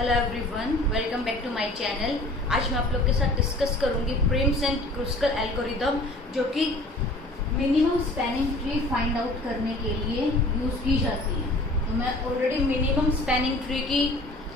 Hello everyone, welcome back to my channel. आज मैं आप लोग के साथ डिस्कस करूंगी प्रिम्स एंड क्रुस्कल एल्गोरिदम, जो कि minimum spanning tree find out करने के लिए यूज़ की जाती है। तो मैं ऑलरेडी मिनिमम स्पैनिंग ट्री की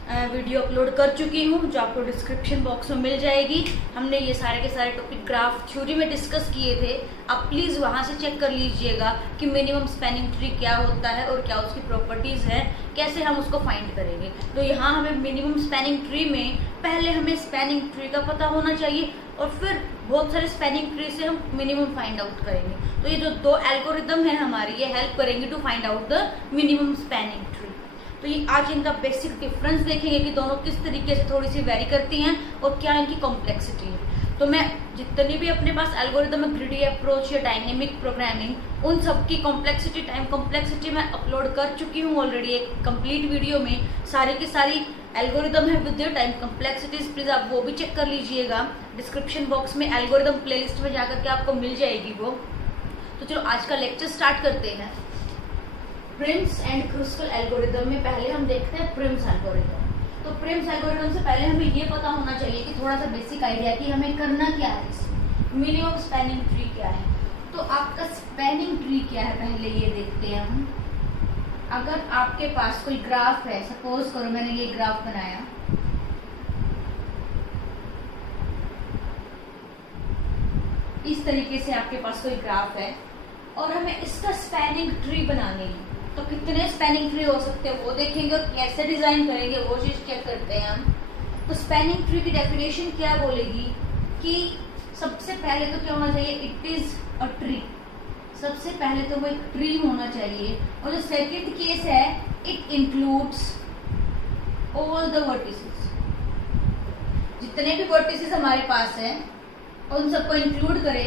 वीडियो अपलोड कर चुकी हूँ, जो आपको डिस्क्रिप्शन बॉक्स में मिल जाएगी। हमने ये सारे के सारे टॉपिक ग्राफ थ्योरी में डिस्कस किए थे। आप प्लीज़ वहाँ से चेक कर लीजिएगा कि मिनिमम स्पैनिंग ट्री क्या होता है और क्या उसकी प्रॉपर्टीज़ है, कैसे हम उसको फाइंड करेंगे। तो यहाँ हमें मिनिमम स्पैनिंग ट्री में पहले हमें स्पैनिंग ट्री का पता होना चाहिए और फिर बहुत सारे स्पैनिंग ट्री से हम मिनिमम फाइंड आउट करेंगे। तो ये जो दो एल्गोरिदम है हमारी, ये हेल्प करेंगे to find out the minimum spanning tree. तो ये आज इनका बेसिक डिफरेंस देखेंगे कि दोनों किस तरीके से थोड़ी सी वेरी करती हैं और क्या इनकी कॉम्प्लेक्सिटी है। तो मैं जितनी भी अपने पास एल्गोरिदम है, ग्रिडी अप्रोच या डायनेमिक प्रोग्रामिंग, उन सब की कॉम्प्लेक्सिटी, टाइम कॉम्प्लेक्सिटी मैं अपलोड कर चुकी हूँ ऑलरेडी एक कंप्लीट वीडियो में। सारी की सारी एल्गोरिदम है विद टाइम कॉम्प्लेक्सिटीज, प्लीज आप वो भी चेक कर लीजिएगा। डिस्क्रिप्शन बॉक्स में एल्गोरिदम प्लेलिस्ट में जाकर के आपको मिल जाएगी वो। तो चलो आज का लेक्चर स्टार्ट करते हैं। प्रिम्स एंड क्रुस्कल एल्गोरिदम में पहले हम देखते हैं प्रिम्स एल्गोरिदम। तो प्रिम्स एल्गोरिदम से पहले हमें ये पता होना चाहिए कि थोड़ा सा बेसिक आइडिया कि हमें करना क्या है, मिनिमम स्पैनिंग ट्री क्या है। तो आपका स्पैनिंग ट्री क्या है पहले ये देखते हैं हम। अगर आपके पास कोई ग्राफ है, सपोज करो मैंने ये ग्राफ बनाया, इस तरीके से आपके पास कोई ग्राफ है और हमें इसका स्पैनिंग ट्री बनानी है। तो कितने स्पैनिंग ट्री हो सकते हैं वो देखेंगे और कैसे डिजाइन करेंगे वो चीज चेक करते हैं हम। तो स्पैनिंग ट्री की डेफिनेशन क्या बोलेगी कि सबसे पहले तो क्या होना चाहिए, इट इज अ ट्री। सबसे पहले तो वो एक ट्री होना चाहिए। और जो सेकंड केस है, it includes all the vertices. जितने भी वर्टिसेस हमारे पास है उन सबको इंक्लूड करे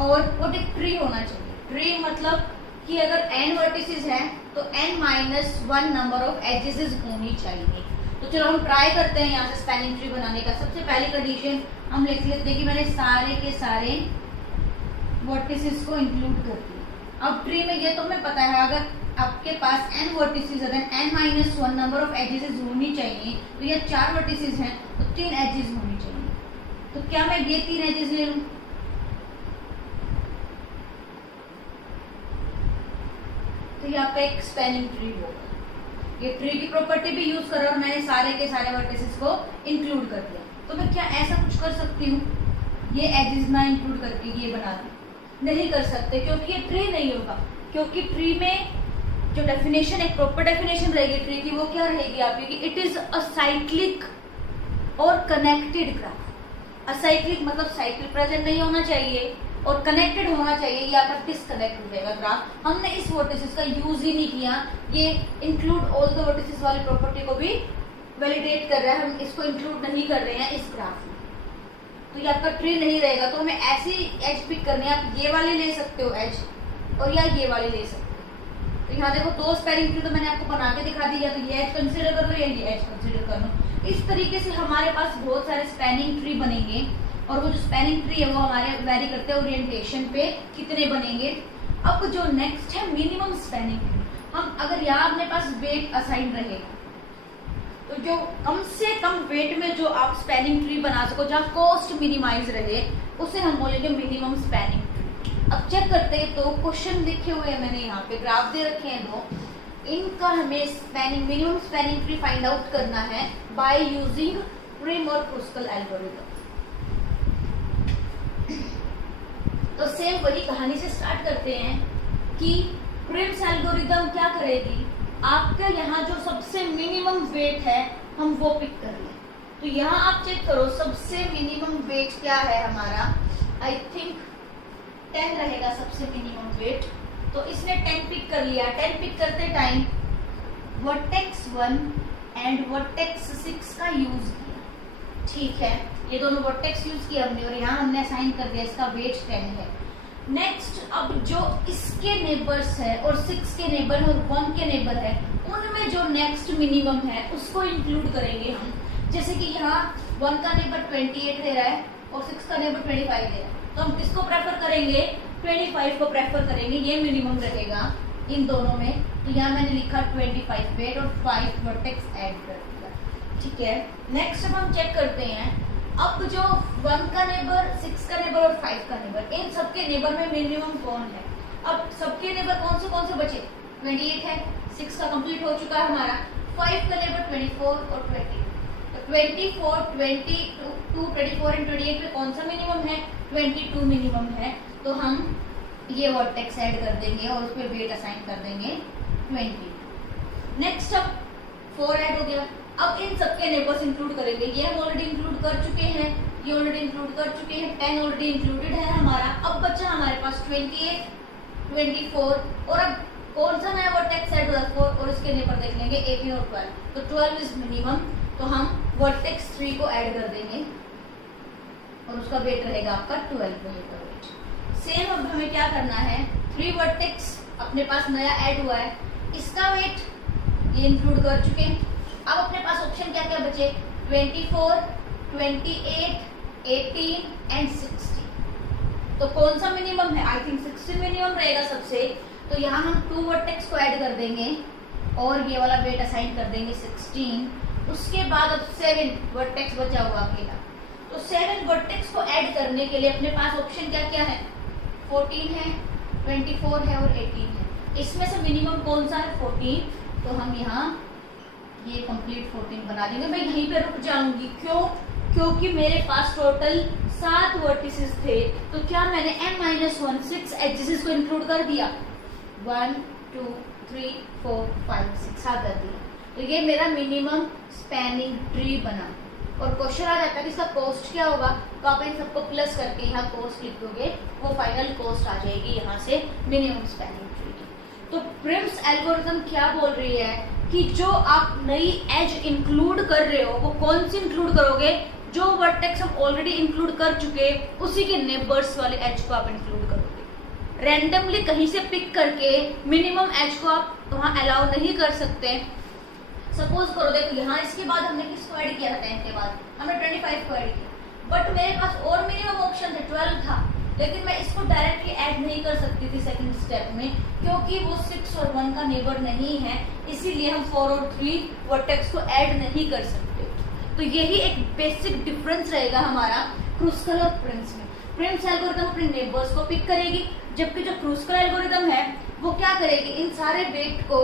और वो एक ट्री होना चाहिए। ट्री मतलब कि अगर n वर्टिसेस हैं तो n-1 नंबर ऑफ एजेस होनी चाहिए। तो चलो हम ट्राई करते हैं यहाँ से स्पैनिंग ट्री बनाने का। सबसे पहली कंडीशन हम लिख लेते हैं कि मैंने सारे के सारे वर्टिसेस को इंक्लूड कर दिया। अब ट्री में ये तो हमें पता है, अगर आपके पास n वर्टिसेस है then n-1 number of edges होनी चाहिए। तो ये 4 वर्टिसेस हैं तो 3 एजेस होनी चाहिए। तो क्या मैं ये 3 एजेस ले लूँ? तो ये आपका एक स्पैनिंग ट्री होगा। ये ट्री की प्रॉपर्टी भी यूज कर रहा हूँ, मैंने सारे के सारे वर्टिसेस को इंक्लूड कर दिया। तो मैं क्या ऐसा कुछ कर सकती हूँ, ये एजेस ना इंक्लूड करके ये बना दूं? नहीं कर सकते, क्योंकि ये ट्री नहीं होगा। क्योंकि ट्री में जो डेफिनेशन, एक प्रॉपर डेफिनेशन रहेगी ट्री की, वो क्या रहेगी आपकी कि इट इज अ साइक्लिक और कनेक्टेड ग्राफ। असाइक्लिक मतलब साइकिल प्रेजेंट नहीं होना चाहिए और कनेक्टेड होना चाहिए, ये आपका डिसकनेक्ट हो जाएगा ग्राफ। हमने इस वर्टिसेस का यूज ही नहीं किया। ये इंक्लूड ऑल द वर्टिसेस वाली प्रॉपर्टी को भी वैलिडेट कर रहा है, हम इसको इंक्लूड नहीं कर रहे हैं इस ग्राफ में। तो ये आपका ट्री नहीं रहेगा। तो हमें ऐसी एज पिक करनी है, आप ये वाली ले सकते हो एज और या ये वाली ले सकते हो। तो यहाँ देखो 2 स्पैनिंग ट्री तो मैंने आपको बना के दिखा दी, या तो ये एज कंसिडर कर लो या ये एज कंसिडर कर लो। इस तरीके से हमारे पास बहुत सारे स्पैनिंग ट्री बनेंगे और वो जो स्पैनिंग ट्री है वो हमारे वेरी करते हैं ओरिएंटेशन पे कितने बनेंगे। अब जो नेक्स्ट है मिनिमम स्पैनिंग ट्री। हम अगर यहाँ अपने पास वेट असाइन रहेगा तो जो कम से कम वेट में जो आप स्पैनिंग ट्री बना सको, जहाँ कॉस्ट मिनिमाइज रहे, उसे हम बोलेंगे मिनिमम स्पैनिंग ट्री। अब चेक करते हैं। तो क्वेश्चन लिखे हुए हैं मैंने यहाँ पे, ग्राफ दे रखे हैं 2, इनका हमें spanning minimum spanning tree find out करना है बाय यूजिंग प्रिम और क्रुस्कल एल्गोरिदम। तो सेम वही कहानी से स्टार्ट करते हैं कि प्रिम्स एल्गोरिदम क्या करेगी, आपका यहाँ जो सबसे मिनिमम वेट है हम वो पिक कर लें। तो यहाँ आप चेक करो सबसे मिनिमम वेट क्या है हमारा, आई थिंक 10 रहेगा सबसे मिनिमम वेट। तो इसने 10 पिक कर लिया। 10 पिक करते टाइम वर्टेक्स 1 एंड वर्टेक्स 6 का यूज किया। ठीक है, ये दोनों वर्टेक्स यूज किया हमने और यहाँ हमने असाइन कर दिया, इसका वेट 10 है। नेक्स्ट, अब जो इसके नेबर्स है और 6 के नेबर है और 1 के नेबर है, उनमें जो नेक्स्ट मिनिमम है उसको इंक्लूड करेंगे हम। जैसे कि यहाँ 1 का नेबर 28 दे रहा है और 6 का नेबर 25 दे रहा है, तो हम किसको प्रेफर करेंगे, 25 को प्रेफर करेंगे। ये मिनिमम रहेगा इन दोनों में। तो यहाँ मैंने लिखा 25 वेट और 5 वर्टेक्स ऐड कर दिया। ठीक है, नेक्स्ट अब हम चेक करते हैं। अब जो 1 का नेबर, 6 का नेबर और 5 का नेबर, इन सबके नेबर में मिनिमम कौन है? अब सबके नेबर कौन से बचे? 28 है, 6 का कंप्लीट हो चुका है हमारा, 5 का नेबर 24 और 20। तो 24, 22, 24 एंड 28 में कौन सा मिनिमम है? 22 मिनिमम है। तो हम ये वर्टेक्स ऐड कर देंगे और उस पर वेट असाइन कर देंगे 20। नेक्स्ट अब 4 ऐड हो गया। अब इन सबके नेबर्स इंक्लूड करेंगे। ये हम ऑलरेडी इंक्लूड कर चुके हैं, ये ऑलरेडी इंक्लूड कर चुके हैं, 10 ऑलरेडी इंक्लूडेड है हमारा। अब बचा हमारे पास 28, 24 और अब कौन सा नया वर्टेक्स ऐड हुआ? 4 और इसके नेबर देख लेंगे 18 और 12। तो 12 इज मिनिमम। तो हम वर्टेक्स 3 को ऐड कर देंगे और उसका वेट रहेगा आपका 12 का वेट। सेम अब हमें क्या करना है, 3 वर्टेक्स अपने पास नया ऐड हुआ है, इसका वेट ये इंक्लूड कर चुके हैं। अब अपने पास ऑप्शन क्या क्या बचे? 24, 28, 18 एंड 16। तो कौन सा मिनिमम है? आई थिंक 16 मिनिमम रहेगा सबसे। तो यहाँ हम 2 वर्टेक्स को ऐड कर देंगे और ये वाला वेट असाइन कर देंगे 16। उसके बाद अब 7 वर्टेक्स बचा हुआ अकेला। तो 7 वर्टेक्स को ऐड करने के लिए अपने पास ऑप्शन क्या क्या है? 14 है, 24 है और 18 है। इसमें से मिनिमम कौन सा है? 14। तो हम यहाँ ये कंप्लीट 14 बना देंगे। मैं यहीं पे रुक जाऊंगी, क्यों? क्योंकि मेरे पास टोटल 7 वर्टिसेस थे। तो क्या मैंने m-1 6 एजेस को इंक्लूड कर दिया? 1, 2, 3, 4, 5, 6 कर दिया। तो ये मेरा मिनिमम स्पैनिंग ट्री बना। और क्वेश्चन आ जाता है कि इसका कॉस्ट क्या होगा? तो आप इन सबको प्लस करके यहाँ कॉस्ट लिख दोगे, वो फाइनल कॉस्ट आ जाएगी यहाँ से मिनिमम स्पैनिंग ट्री की। तो प्रिम्स एल्गोरिथम क्या बोल रही है कि जो आप नई एज इंक्लूड कर रहे हो वो कौन सी इंक्लूड करोगे? जो वर्टेक्स हम ऑलरेडी इंक्लूड कर चुके उसी के नेबर्स वाले एज को आप इंक्लूड करोगे। रैंडमली कहीं से पिक करके मिनिमम एज को आप वहां अलाउ नहीं कर सकते। सपोज करो, देखो यहाँ इसके बाद हमने किसको ऐड किया था? 10 के बाद हमने 25 को ऐड किया, बट मेरे पास और मिनिमम ऑप्शन थे, 12 था, लेकिन मैं इसको डायरेक्टली ऐड नहीं कर सकती थी सेकंड स्टेप में, क्योंकि वो 6 और 1 का नेबर नहीं है। इसीलिए हम 4 और 3 वर्टेक्स को ऐड नहीं कर सकते। तो यही एक बेसिक डिफरेंस रहेगा हमारा क्रूस्कल और प्रिम्स में। प्रिम्स एल्गोरिथम अपने नेबर्स को पिक करेगी, जबकि जो क्रूस्कल एल्गोरिथम है वो क्या करेगी? इन सारे वेट को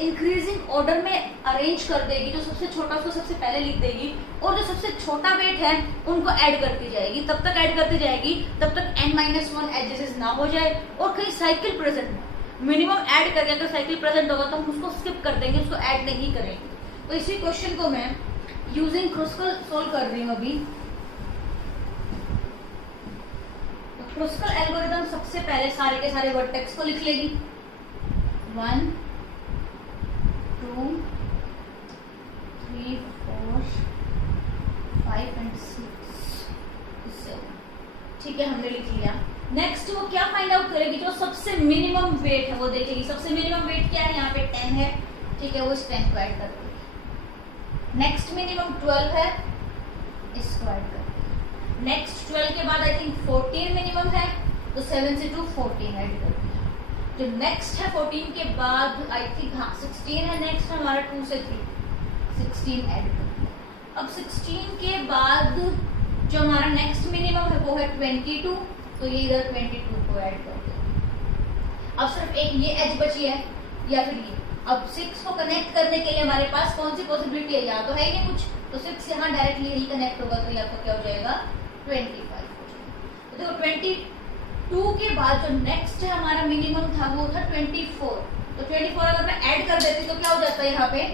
इंक्रीजिंग ऑर्डर में अरेंज कर देगी। जो सबसे छोटा उसको सबसे पहले लिख देगी और जो सबसे छोटा वेट है उनको ऐड करती जाएगी। तब तक ऐड करती जाएगी तब तक n-1 एडजेसेस ना हो जाए और कहीं साइकिल प्रेजेंट हो। मिनिमम ऐड करके अगर साइकिल प्रेजेंट होगा तो हम उसको स्किप कर देंगे, उसको ऐड नहीं करेंगे। तो इसी क्वेश्चन को मैं यूजिंग क्रूस्कल सोल्व कर रही हूँ अभी। तो क्रूस्कल एल्गोरिथम सबसे पहले सारे के सारे वर्टेक्स को लिख लेगी। 1, 2, 3, 4, 5 एंड 6, 7। ठीक है, हमने लिख लिया। नेक्स्ट वो क्या फाइंड आउट करेगी? जो सबसे मिनिमम वेट है वो देखेगी। सबसे मिनिमम वेट क्या है? यहाँ पे 10 है, ठीक है, वो इस 10 को ऐड कर देगी। नेक्स्ट मिनिमम 12 है, इसको ऐड कर देगी। नेक्स्ट 12 के बाद आई थिंक 14 मिनिमम है, तो 7 से 2 14 ऐड कर दिया। जो नेक्स्ट है 14 के बाद आई थिंक 16 है, नेक्स्ट हमारा 2 से 3 16 ऐड कर दिया। अब 16 के बाद जो हमारा नेक्स्ट मिनिमम है वो है 22, तो ये इधर 22 को ऐड कर दिया। अब सिर्फ एक ये एज बची है या फिर ये। अब 6 को कनेक्ट करने के लिए हमारे पास कौन सी पॉसिबिलिटी है? या तो है ही कुछ, तो 6 यहाँ डायरेक्टली यही कनेक्ट होगा, तो या तो क्या हो जाएगा? 25 हो जाएगा। तो देखो 22 के बाद जो नेक्स्ट है हमारा मिनिमम था वो था 24। तो 24 अगर मैं ऐड कर देती तो क्या हो जाता है? यहाँ पे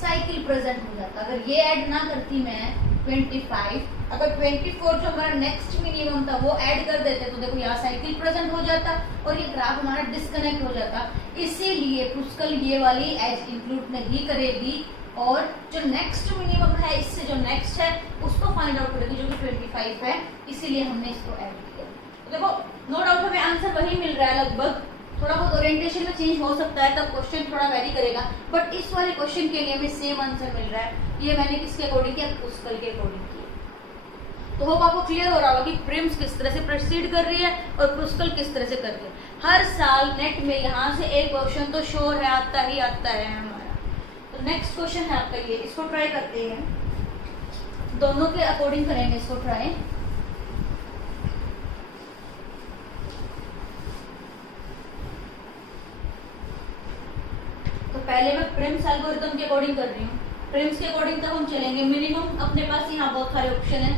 साइकिल प्रेजेंट हो जाता। अगर ये ऐड ना करती मैं 25, अगर 24 जो हमारा नेक्स्ट मिनिमम था वो ऐड कर देते तो देखो यहाँ साइकिल प्रेजेंट हो जाता और ये ग्राफ हमारा डिस्कनेक्ट हो जाता। इसीलिए क्रूस्कल ये वाली एज इंक्लूड नहीं करेगी और जो नेक्स्ट मिनिमम है इससे जो नेक्स्ट है उसको फाइंड आउट करेगी, जो कि 25 है। इसीलिए हमने इसको ऐड किया। तो देखो नो डाउट हमें आंसर वही मिल रहा है लगभग, थोड़ा बहुत ओरिएंटेशन में चेंज हो सकता है, तब क्वेश्चन थोड़ा वेरी करेगा, बट इस वाले क्वेश्चन के लिए हमें सेम आंसर मिल रहा है। ये मैंने किसके अकॉर्डिंग किया? क्रूस्कल के अकॉर्डिंग किया। तो होप आपको क्लियर हो रहा होगा कि प्रिम्स किस तरह से प्रोसीड कर रही है और क्रूस्कल किस तरह से कर रही है। हर साल नेट में यहाँ से एक क्वेश्चन तो श्योर है, आता ही आता है हमारा। तो तो नेक्स्ट क्वेश्चन है आपका ये, इसको ट्राई करते हैं, दोनों के अकॉर्डिंग करेंगे इसको ट्राई। तो पहले मैं प्रिम्स एल्गोरिथम के अकॉर्डिंग कर रही हूँ। प्रिम्स के अकॉर्डिंग तब हम चलेंगे। मिनिमम अपने पास यहाँ बहुत सारे ऑप्शन है,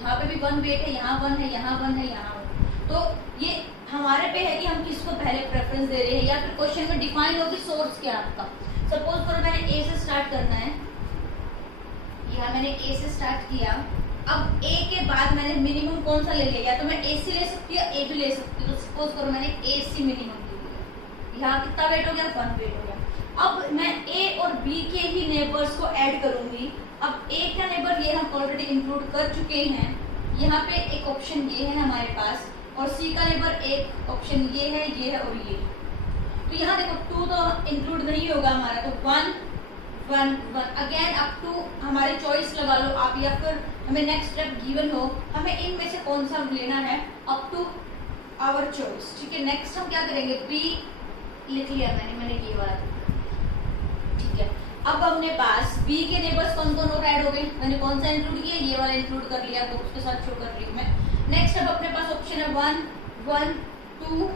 यहाँ पे भी 1 वेट है, यहाँ 1 है, यहाँ 1 है, यहाँ 1। तो ये हमारे पे है कि हम किसको पहले प्रेफरेंस दे रहे हैं, या फिर क्वेश्चन में डिफाइन होगी सोर्स क्या आपका। सपोज करो मैंने ए से स्टार्ट करना है, यहाँ मैंने ए से स्टार्ट किया। अब ए के बाद मैंने मिनिमम कौन सा ले लिया, या तो मैं ए सी ले सकती हूँ, ए भी ले सकती हूँ। तो सपोज करो मैंने ए सी मिनिमम ले लिया, यहाँ कितना वेट हो गया, 1 वेट हो गया। अब मैं ए और बी के ही नेबर्स को ऐड करूंगी। अब ए का नेबर ये हम ऑलरेडी इंक्लूड कर चुके हैं, यहाँ पे एक ऑप्शन ये है हमारे पास, और सी का नेबर एक ऑप्शन ये है और ये। तो यहाँ देखो 2 तो इंक्लूड नहीं होगा हमारा, तो 1 1 1 अगेन अप टू हमारी चॉइस लगा लो आप, या फिर हमें नेक्स्ट स्टेप गिवन हो, हमें इनमें से कौन सा लेना है, अप टू आवर चॉइस। ठीक है, नेक्स्ट हम क्या करेंगे, बी लिख लिया मैंने ये वाला, ठीक है। अब हमने पास बी के नेबर्स कौन कौन और ऐड हो गए, मैंने कौन सा इंक्लूड किया, ये वाला इंक्लूड कर लिया, तो उसके साथ शो कर रही हूँ मैं। नेक्स्ट अब अपने पास ऑप्शन है 1 1 2,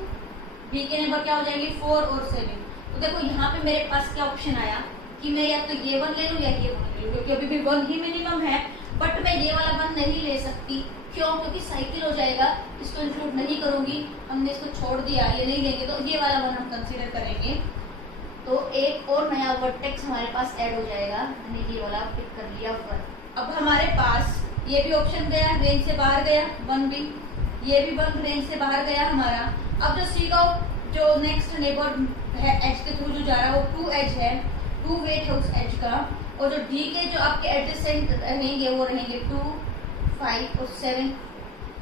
बी के नेबर क्या हो जाएंगे 4 और 7। तो देखो यहाँ पे मेरे पास क्या ऑप्शन आया कि मैं या तो ये 1 ले लूँ या ये 1 ले लूँ, क्योंकि अभी भी 1 ही मिनिमम है। बट मैं ये वाला 1 नहीं ले सकती, क्यों, क्योंकि साइकिल हो जाएगा, इसको इंक्लूड नहीं करूंगी, हमने इसको छोड़ दिया, ये नहीं लेंगे। तो ये वाला 1 हम कंसिडर करेंगे। तो एक और नया वर्टेक्स हमारे पास ऐड हो जाएगा, मैंने ये वाला पिक कर लिया 1। अब हमारे पास ये भी ऑप्शन गया, रेंज से बाहर गया 1 भी, ये भी 1 रेंज से बाहर गया हमारा। अब जो सी का जो नेक्स्ट नेबर है एज के थ्रू जो जा रहा है वो 2 एज है, 2 वेट है उस एज का। और जो डी के जो आपके एडजेसेंट रहेंगे वो रहेंगे 2 5 और 7।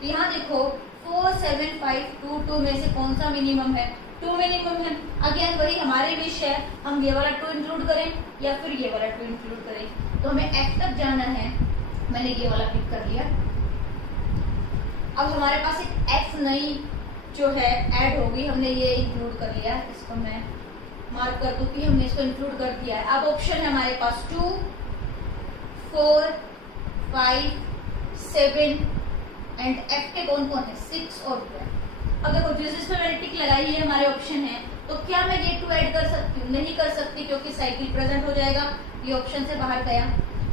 तो यहाँ देखो 4 7 5 2 2 में से कौन सा मिनिमम है, 2 मिनिमम है। अगेन वही हमारे विश है, हम ये वाला 2 इंक्लूड करें या फिर ये वाला 2 इंक्लूड करें। तो हमें एफ तक जाना है, मैंने ये वाला पिक कर लिया। अब हमारे पास एक एफ नई जो है ऐड होगी, हमने ये इंक्लूड कर लिया, इसको मैं मार्क कर दूं कि हमने इसको इंक्लूड कर दिया है। अब ऑप्शन है हमारे पास 2 4 5 7 एंड एफ के कौन कौन है 6 और 12। अब देखो जिस पे मैंने टिक लगाई है हमारे ऑप्शन है, तो क्या मैं ये 2 ऐड कर सकती हूँ, नहीं कर सकती, क्योंकि साइकिल प्रेजेंट हो जाएगा, ये ऑप्शन से बाहर गया।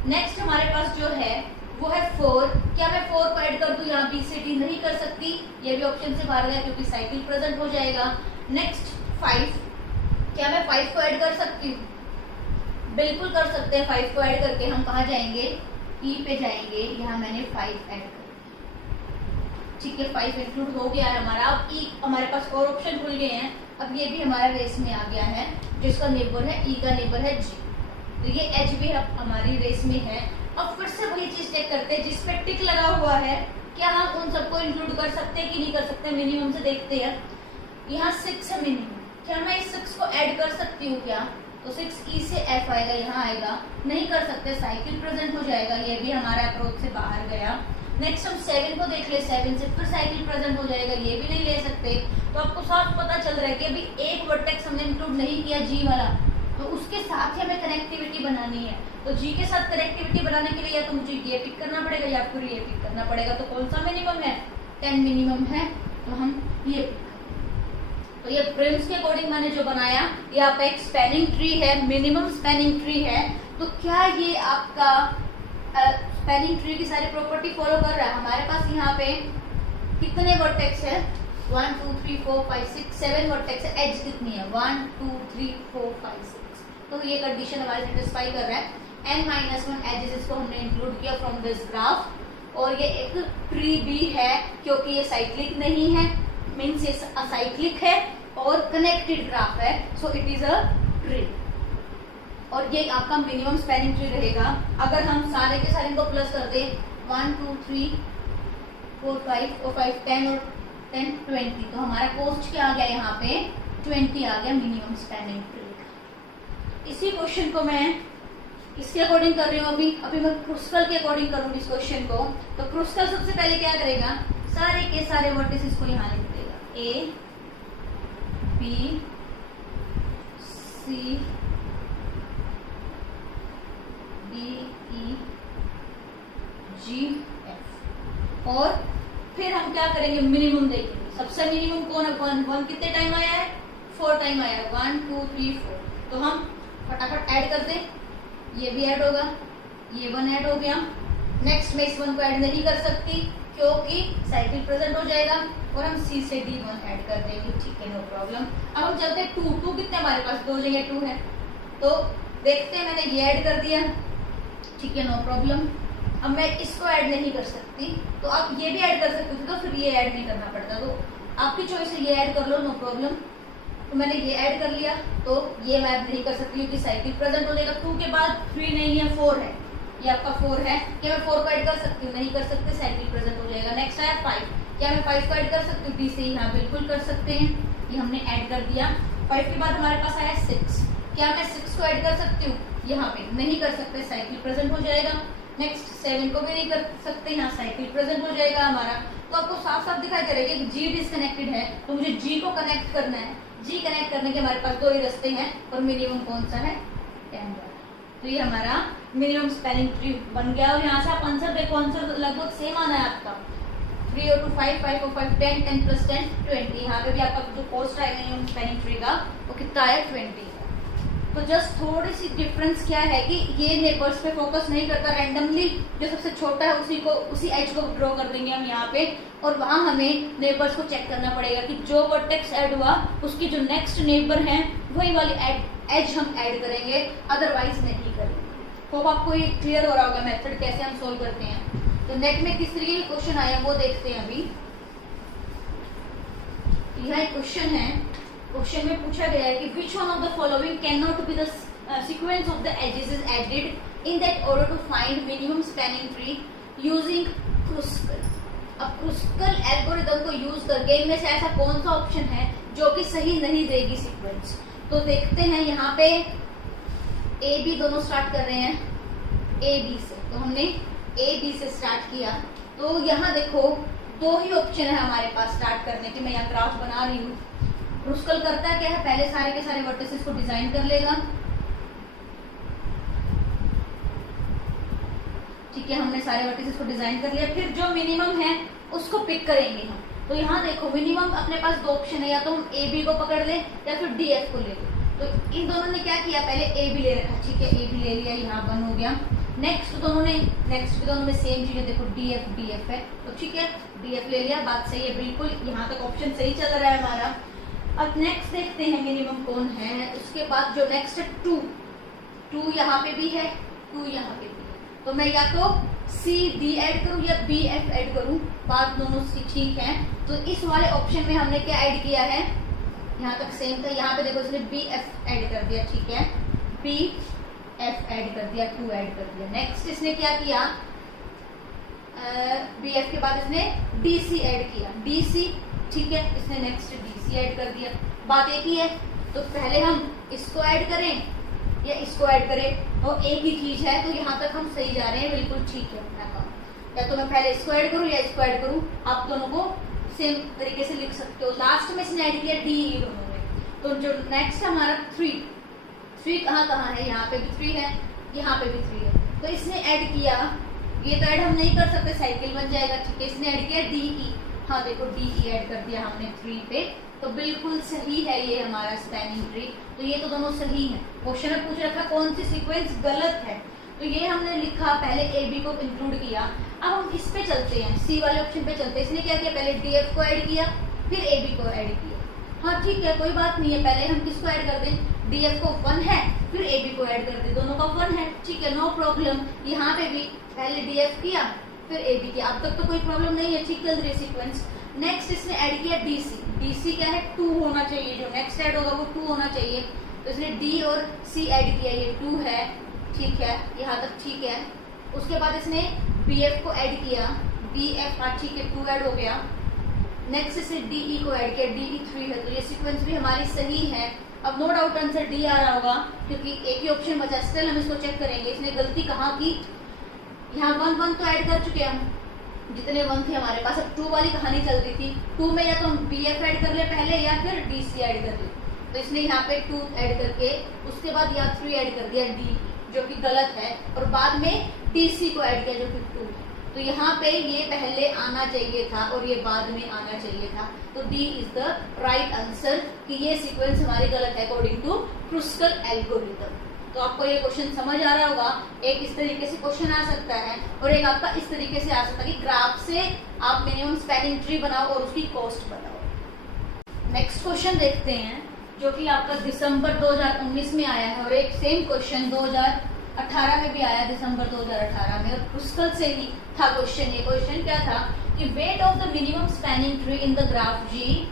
नेक्स्ट हमारे पास जो है वो है 4, क्या मैं 4 को ऐड कर दूं, यहाँ बी से डी नहीं कर सकती, ये भी ऑप्शन से बाहर गया क्योंकि साइकिल प्रेजेंट हो जाएगा। नेक्स्ट 5, क्या मैं 5 को ऐड कर सकती हूँ, बिल्कुल कर सकते हैं। 5 को ऐड करके हम कहाँ जाएंगे, ई पे जाएंगे, यहाँ मैंने 5 ऐड कर, ठीक है 5 इंक्लूड हो गया है हमारा। अब ई हमारे पास और ऑप्शन खुल गए हैं, अब ये भी हमारा रेस में आ गया है, जिसका नेबर है ई का नेबर है जी, तो ये एच भी हमारी रेस में है। अब फिर से वही चीज चेक करते हैं, जिस पे टिक लगा हुआ है क्या हम उन सबको इंक्लूड कर सकते हैं कि नहीं कर सकते। मिनिमम से देखते हैं, यहाँ 6 है मिनिमम, क्या मैं इस 6 को ऐड कर सकती हूँ क्या, तो 6 ई से एफ आएगा, यहाँ आएगा, नहीं कर सकते, साइकिल प्रेजेंट हो जाएगा, ये भी हमारा अप्रोच से बाहर गया। नेक्स्ट हम 7 को देख ले, 7 से फिर साइकिल प्रेजेंट हो जाएगा, ये भी नहीं ले सकते। तो आपको साफ पता चल रहा है कि अभी एक वर्टेक्स हमने इंक्लूड नहीं किया जी वाला, तो उसके साथ ही हमें कनेक्टिविटी बनानी है। तो जी के साथ कनेक्टिविटी बनाने के लिए या तो मुझे ये पिक करना पड़ेगा या फिर ये पिक करना पड़ेगा। तो कौन सा मिनिमम है, 10 मिनिमम है, तो हम ये पिक। तो ये प्रिम्स के अकॉर्डिंग मैंने जो बनाया, ये आपका एक स्पैनिंग ट्री है, मिनिमम स्पैनिंग ट्री है। तो क्या ये आपका स्पैनिंग ट्री की सारी प्रॉपर्टी फॉलो कर रहा है। हमारे पास यहाँ पे कितने वर्टेक्स है, 1 2 3 4 5 6 7 वर्टेक्स है, एज कितनी है 1 2 3 4 5 6। तो ये कंडीशन हमारी सेटिस्फाई कर रहा है। n-1 एजेस इसको हमने इंक्लूड किया फ्रॉम दिस ग्राफ। और ये एक ट्री भी है क्योंकि ये साइक्लिक नहीं है, मीन्स ये असाइक्लिक है और कनेक्टेड ग्राफ है, so it is a tree. और ये आपका मिनिमम स्पैनिंग ट्री रहेगा। अगर हम सारे के सारे को प्लस कर दे 1 2 3 4 5 और 5 10 और 10 20, तो हमारा कोस्ट क्या आ गया, यहाँ पे 20 आ गया मिनिमम स्पैनिंग ट्री। इसी क्वेश्चन को मैं इसके अकॉर्डिंग कर रही हूँ, अभी मैं क्रुस्कल के अकॉर्डिंग करूंगी इस क्वेश्चन को। तो क्रुस्कल सबसे पहले क्या करेगा, सारे के सारे वर्टिसेस को यहाँ लिख देगा, ए बी सी और फिर हम क्या करेंगे, मिनिमम देखेंगे। सबसे मिनिमम कौन है, 1 1 कितने टाइम आया है, 4 टाइम आया है, 1 2 3 4। तो हम फटाफट ऐड कर दें, ये भी ऐड होगा, ये 1 ऐड हो गया। नेक्स्ट मैं इस 1 को ऐड नहीं कर सकती क्योंकि साइकिल प्रेजेंट हो जाएगा, और हम C से D1 ऐड कर देंगे, ठीक है, नो प्रॉब्लम। अब हम चलते हैं 2 2 कितने हमारे पास, 2 जगह 2 है, तो देखते हैं, मैंने ये ऐड कर दिया, ठीक है, नो प्रॉब्लम। अब मैं इसको ऐड नहीं कर सकती, तो आप ये भी ऐड कर सकते थे, तो फिर ये ऐड नहीं करना पड़ता, तो आपकी चॉइस है, ये ऐड कर लो, नो प्रॉब्लम। तो मैंने ये ऐड कर लिया, तो ये मैं ऐड नहीं कर सकती क्योंकि साइकिल प्रेजेंट हो जाएगा। 2 के बाद 3 नहीं है, 4 है, ये आपका 4 है। क्या मैं 4 को ऐड कर सकती हूँ, नहीं कर सकते, साइकिल प्रेजेंट हो जाएगा। नेक्स्ट आया 5, क्या मैं 5 को ऐड कर सकती हूँ, D से, यहाँ बिल्कुल कर सकते हैं, ये हमने ऐड कर दिया। 5 के बाद हमारे पास आया 6, क्या मैं 6 को ऐड कर सकती हूँ, यहाँ पे नहीं कर सकते, साइकिल प्रेजेंट हो जाएगा। नेक्स्ट 7 को भी नहीं कर सकते, यहाँ साइकिल प्रेजेंट हो जाएगा हमारा। तो आपको साफ साफ दिखाई दे रहा है कि G डिस्कनेक्टेड है, तो मुझे G को कनेक्ट करना है। G कनेक्ट करने के हमारे पास 2 ही रास्ते हैं, और मिनिमम कौन सा है, 10 वाला। तो ये हमारा मिनिमम स्पेलिंग ट्री बन गया। और यहाँ से आप आंसर देखो, आंसर लगभग सेम आना है आपका, 3 और 2 5 5 और 5 10 10 + 10 20। यहाँ पे भी आपका जो कॉस्ट आएगा मिनिमम स्पेलिंग ट्री का, वो कितना आया, 20। तो जस्ट थोड़ी सी डिफरेंस क्या है कि ये नेबर्स पे फोकस नहीं करता, रैंडमली जो सबसे छोटा है उसी एज को ड्रॉ कर देंगे हम यहाँ पे, और वहां हमें नेबर्स को चेक करना पड़ेगा कि जो वर्टेक्स ऐड हुआ उसकी जो नेक्स्ट नेबर है वही वाली एज हम ऐड करेंगे, अदरवाइज नहीं करेंगे। होप आपको ये क्लियर हो रहा होगा मेथड कैसे हम सोल्व करते हैं। तो नेट में किस तरीके के क्वेश्चन आए वो देखते हैं अभी। यह एक क्वेश्चन है, क्वेश्चन में पूछा गया है कि which one of the following can not be the sequence of the edges is added in that order to find minimum spanning tree using Kruskal. अब क्रुस्कल एल्गोरिथम को यूज करके इनमें से ऐसा कौन सा ऑप्शन है जो कि सही नहीं देगी सीक्वेंस। तो देखते हैं, यहाँ पे A B दोनों स्टार्ट कर रहे हैं A B से, तो हमने A B से स्टार्ट किया। तो यहाँ देखो 2 ही ऑप्शन है हमारे पास स्टार्ट करने के। मैं यहाँ ग्राफ बना रही हूँ। क्रुस्कल करता क्या है, पहले सारे के सारे वर्टिसेस को डिजाइन कर लेगा, ठीक है, हमने सारे वर्टिसेस को डिजाइन कर लिया। फिर जो मिनिमम है उसको पिक करेंगे हम। तो यहाँ देखो मिनिमम अपने पास 2 ऑप्शन है, या तो हम A B को पकड़ ले या फिर D F को ले लें। तो इन दोनों ने क्या किया, पहले A B ले रखा, ठीक है, A B ले लिया, यहाँ 1 हो गया। नेक्स्ट दोनों में सेम चीज है, देखो D F है, तो ठीक है, D F ले लिया, बात सही है बिल्कुल, यहाँ तक ऑप्शन सही चल रहा है हमारा। अब नेक्स्ट देखते हैं मिनिमम कौन है। उसके बाद जो नेक्स्ट है 2 यहाँ पे भी है, 2 यहाँ पे भी है। तो मैं या तो C D ऐड करूँ या B F ऐड करूँ, बात दोनों ठीक है। तो इस वाले ऑप्शन में हमने क्या ऐड किया है, यहाँ तक सेम था, यहाँ पे देखो इसने B F ऐड कर दिया, ठीक है, B F ऐड कर दिया, 2 ऐड कर दिया। नेक्स्ट इसने क्या किया, B F के बाद इसने D C ऐड किया, D C, ठीक है, इसने नेक्स्ट D C ऐड कर दिया। बात एक ही है, तो पहले हम इसको ऐड करें या इसको ऐड करें, और एक ही चीज है, तो यहाँ तक हम सही जा रहे हैं, बिल्कुल ठीक है अपना काम। या तो मैं पहले इसको ऐड करूँ या इसको ऐड करूँ, आप दोनों को सेम तरीके से लिख सकते हो। लास्ट में इसने ऐड किया D E दोनों में। तो जो नेक्स्ट हमारा 3 कहाँ है, यहाँ पे भी 3 है, यहाँ पे भी 3 है। तो इसने ऐड किया, ये तो ऐड हम नहीं कर सकते, साइकिल बन जाएगा, ठीक है, इसने ऐड किया D E। हाँ देखो D E ऐड कर दिया हमने 3 पे, तो बिल्कुल सही है ये हमारा स्पैनिंग ट्री। तो ये तो दोनों सही है। क्वेश्चन में पूछ रखा कौन सी सीक्वेंस गलत है, तो ये हमने लिखा, पहले A B को इंक्लूड किया। अब हम इस पे चलते हैं, C वाले ऑप्शन पे चलते हैं। इसने क्या किया, पहले D F को ऐड किया, फिर A B को ऐड किया। हाँ ठीक है, कोई बात नहीं है, पहले हम किसको ऐड कर दें, D F को 1 है, फिर A B को ऐड कर दें, दोनों का 1 है, ठीक है, नो प्रॉब्लम। यहाँ पे भी पहले D F किया फिर A B किया, अब तक तो कोई प्रॉब्लम नहीं है, ठीक चल रही है सीक्वेंस। नेक्स्ट इसने ऐड किया D C। D C क्या है, 2 होना चाहिए, जो नेक्स्ट ऐड होगा वो 2 होना चाहिए। तो इसने D और C ऐड किया, ये 2 है, ठीक है, यहाँ तक ठीक है। उसके बाद इसने B F को ऐड किया, B F, हाँ ठीक है, 2 ऐड हो गया। नेक्स्ट इसने D E को ऐड किया, D E 3 है, तो ये सीक्वेंस भी हमारी सही है। अब नो डाउट आंसर D आ रहा होगा, क्योंकि एक ही ऑप्शन बचा, स्टिल हम इसको चेक करेंगे इसने गलती कहाँ की। यहाँ 1 1 तो ऐड कर चुके हम, जितने 1 थे हमारे पास। अब 2 वाली कहानी चल रही थी, 2 में या तो हम B F ऐड कर ले पहले या फिर D C ऐड कर ले। तो इसने यहाँ पे 2 ऐड करके उसके बाद यहाँ 3 ऐड कर दिया D, जो कि गलत है, और बाद में D C को ऐड किया जो कि 2 है। तो यहाँ पे ये पहले आना चाहिए था और ये बाद में आना चाहिए था, तो D is the right answer कि ये सीक्वेंस हमारी गलत है अकॉर्डिंग टू क्रुस्कल एल्गोरिथम। तो आपको ये क्वेश्चन समझ आ रहा होगा। एक इस तरीके से क्वेश्चन आ सकता है और एक आपका इस तरीके से आ सकता है कि ग्राफ से आप मिनिमम स्पैनिंग ट्री बनाओ और उसकी कॉस्ट बताओ। नेक्स्ट क्वेश्चन देखते हैं जो कि आपका दिसंबर 2019 में आया है और एक सेम क्वेश्चन 2018 में भी आया, दिसंबर 2018 में, और क्रुस्कल से ही था क्वेश्चन। ये क्वेश्चन क्या था कि weight of the minimum spanning tree in the graph ji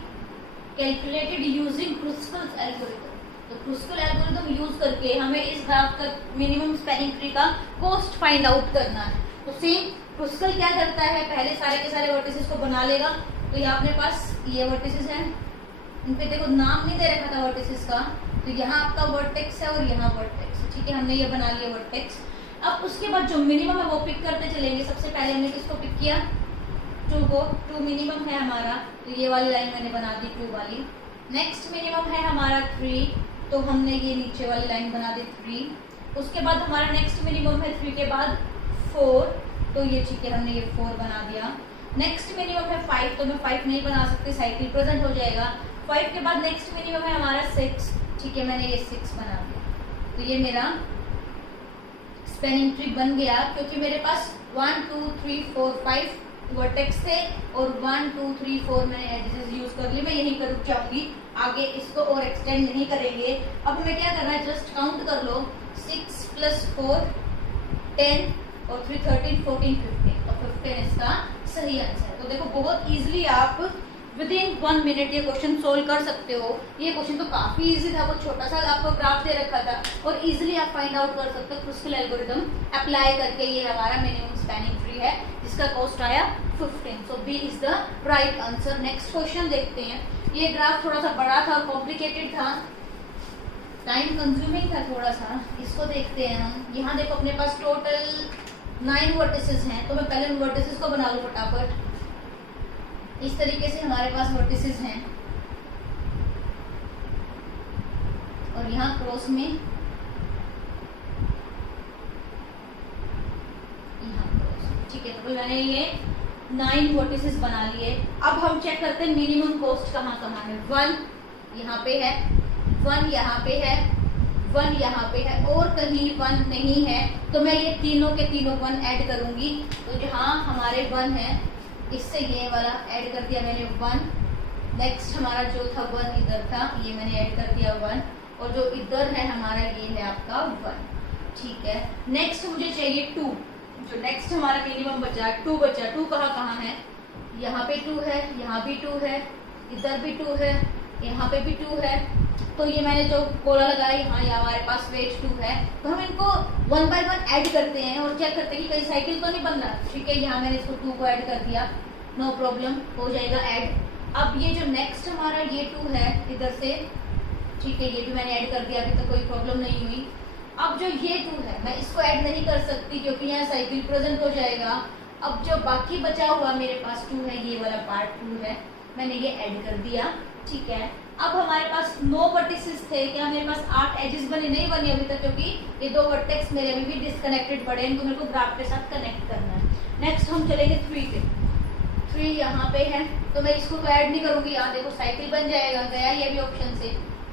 calculated using Kruskal algorithm. तो क्रुस्कल एल्गोरिथम यूज करके हमें इस ग्राफ का मिनिमम स्पैनिंग ट्री का कॉस्ट फाइंड आउट करना है। तो सेम क्रुस्कल क्या करता है, पहले सारे के सारे वर्टिसेस को बना लेगा। तो यहाँ अपने पास ये वर्टिसेस हैं, इन पे देखो नाम नहीं दे रखा था वर्टिसेस का, तो यहाँ आपका वर्टेक्स है और यहाँ वर्टेक्स है, ठीक है, हमने ये बना लिया वर्टेक्स। अब उसके बाद जो मिनिमम है वो पिक करते चलेंगे। सबसे पहले हमने किसको पिक किया, 2 को, 2 मिनिमम है हमारा, तो ये वाली लाइन मैंने बना दी 2 वाली। नेक्स्ट मिनिमम है हमारा 3, तो हमने ये नीचे वाली लाइन बना दी 3। उसके बाद हमारा नेक्स्ट मिनिमम है 3 के बाद 4, तो ये ठीक है, हमने ये 4 बना दिया। नेक्स्ट मिनिमम है 5, तो मैं 5 नहीं बना सकती, साइकिल प्रेजेंट हो जाएगा। 5 के बाद नेक्स्ट मिनिमम है हमारा 6, ठीक है, मैंने ये 6 बना दिया। तो ये मेरा स्पैनिंग ट्री बन गया क्योंकि मेरे पास 1 2 3 4 5 वर्टेक्स थे और 1 2 3 4 मैंने एजेस यूज कर ली। मैं यहीं पर रुक जाऊंगी, आगे इसको और एक्सटेंड नहीं करेंगे। अब हमें क्या करना है, जस्ट काउंट कर लो, 6 + 4 10 और 3 13 14 15, तो 15 इसका सही आंसर है। तो देखो बहुत इजीली आप विदिन 1 मिनट ये क्वेश्चन सोल्व कर सकते हो। ये क्वेश्चन तो काफी इजी था, वो छोटा सा आपको ग्राफ दे रखा था और इजीली आप फाइंड आउट कर सकते हो क्रुस्कल एल्गोरिथम अप्लाई करके। ये हमारा मिनिमम स्पैनिंग ट्री है जिसका कॉस्ट आया 15, so B is the right answer. Next question देखते हैं। ये ग्राफ थोड़ा सा बड़ा था और कॉम्प्लिकेटेड था, टाइम कंज्यूमिंग था थोड़ा सा। इसको देखते हैं हम। यहाँ देखो अपने पास टोटल 9 वर्टिसेस हैं, तो मैं पहले वर्टिसेस को बना लूँ फटाफट। इस तरीके से हमारे पास वर्टिसेस हैं और यहाँ क्रॉस में यहाँ क्रॉस, ठीक है। तो मैंने ये 9 वर्टिसेस बना लिए। अब हम चेक करते हैं मिनिमम कॉस्ट कहाँ कहाँ है। 1 यहाँ पे है, 1 यहाँ पे है, 1 यहाँ पे है और कहीं 1 नहीं है, तो मैं ये तीनों के तीनों 1 ऐड करूंगी। तो जहाँ हमारे 1 है इससे ये वाला ऐड कर दिया मैंने 1। नेक्स्ट हमारा जो था 1 इधर था, ये मैंने ऐड कर दिया 1 और जो इधर है हमारा ये है आपका 1, ठीक है। नेक्स्ट मुझे चाहिए 2, जो नेक्स्ट हमारा मिनिमम बचा 2 बचा। 2 कहाँ कहाँ है, यहाँ पे 2 है, यहाँ भी 2 है, इधर भी 2 है, यहाँ पे भी 2 है। तो ये मैंने जो कोला लगाया यहाँ हमारे पास वेट 2 है, तो हम इनको 1 बाय 1 ऐड करते हैं और चेक करते हैं कि कहीं साइकिल तो नहीं बन रहा, ठीक है। यहाँ मैंने इसको 2 को ऐड कर दिया, नो प्रॉब्लम, हो जाएगा ऐड। अब ये जो नेक्स्ट हमारा ये 2 है इधर से, ठीक है, ये भी मैंने ऐड कर दिया, अभी तक कोई प्रॉब्लम नहीं हुई। अब जो ये 2 है मैं इसको ऐड नहीं कर सकती क्योंकि यहाँ साइकिल प्रेजेंट हो जाएगा। अब जो बाकी बचा हुआ मेरे पास 2 है, ये वाला पार्ट 2 है, मैंने ये ऐड कर दिया, ठीक है। अब हमारे पास 9 वर्टिसेस थे, क्या मेरे पास 8 एजेस बने, नहीं बने अभी तक क्योंकि ये 2 वर्टेक्स मेरे अभी भी डिस्कनेक्टेड पड़े हैं, इनको मेरे को ग्राफ के साथ कनेक्ट करना है। नेक्स्ट हम चलेंगे 3 पे। 3 यहाँ पे है तो मैं इसको ऐड नहीं करूंगी, यहाँ देखो साइकिल बन जाएगा, गया ये भी ऑप्शन से।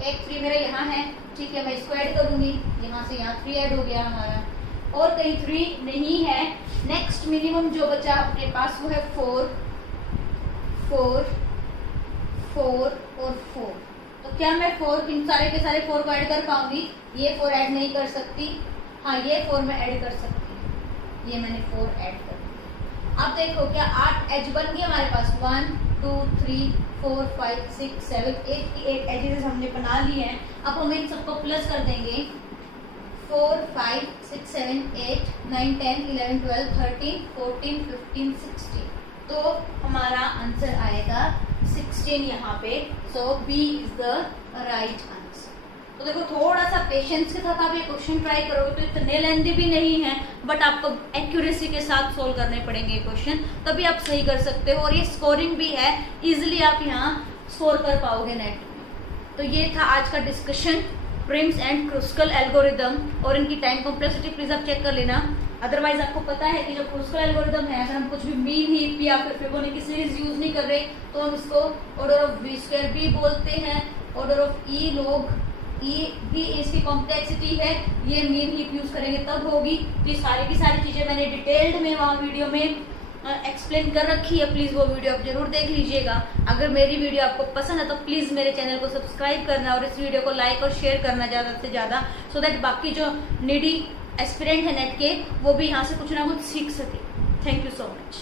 एक 3 मेरा यहाँ है, ठीक है, मैं इसको ऐड करूंगी, यहाँ से यहाँ 3 ऐड हो गया हमारा और कहीं 3 नहीं है। नेक्स्ट मिनिमम जो बचा अपने पास वो है 4 4 4 और 4। तो क्या मैं 4 इन सारे के सारे 4 को ऐड कर पाऊंगी? ये 4 ऐड नहीं कर सकती, हाँ ये 4 मैं ऐड कर सकती हूँ, ये मैंने 4 ऐड कर दिया। अब देखो क्या 8 एज बन गए हमारे पास, 1 2 3 4 5 6 7 8 की 8 एजेस हमने बना लिए हैं। अब हम इन सबको प्लस कर देंगे, 4 5 6 7 8 9 10 11 12 13 14 15 16, तो हमारा आंसर आएगा 16 यहाँ पे। So B is the right answer. तो देखो थोड़ा सा पेशेंस के साथ आप ये क्वेश्चन ट्राई करोगे तो इतने लेंथी भी नहीं है, बट आपको एक्यूरेसी के साथ सोल्व करने पड़ेंगे क्वेश्चन, तभी आप सही कर सकते हो। और ये स्कोरिंग भी है, इजिली आप यहाँ स्कोर कर पाओगे नेट में। तो ये था आज का discussion, Prim's and Kruskal algorithm और इनकी टाइम कॉम्प्लेक्सिटी प्लीज आप चेक कर लेना। अदरवाइज आपको पता है कि जो क्रुस्कल एल्गोरिदम है, अगर हम कुछ भी मीन हीप या फिर फिबोनाची सीरीज यूज नहीं कर रहे तो हम इसको ऑर्डर ऑफ बी स्क्वायर भी बोलते हैं। ऑर्डर ऑफ ई लॉग ई भी इसकी कॉम्प्लेक्सिटी है, ये मीन हीप यूज करेंगे तब होगी। तो सारी की सारी चीजें मैंने डिटेल्ड में वहाँ वीडियो में एक्सप्लेन कर रखी है, प्लीज वो वीडियो आप जरूर देख लीजिएगा। अगर मेरी वीडियो आपको पसंद है तो प्लीज मेरे चैनल को सब्सक्राइब करना और इस वीडियो को लाइक और शेयर करना ज्यादा से ज्यादा, सो दैट बाकी जो नीडी एस्पिरेंट है नेट के वो भी यहाँ से कुछ ना कुछ सीख सके। Thank you so much.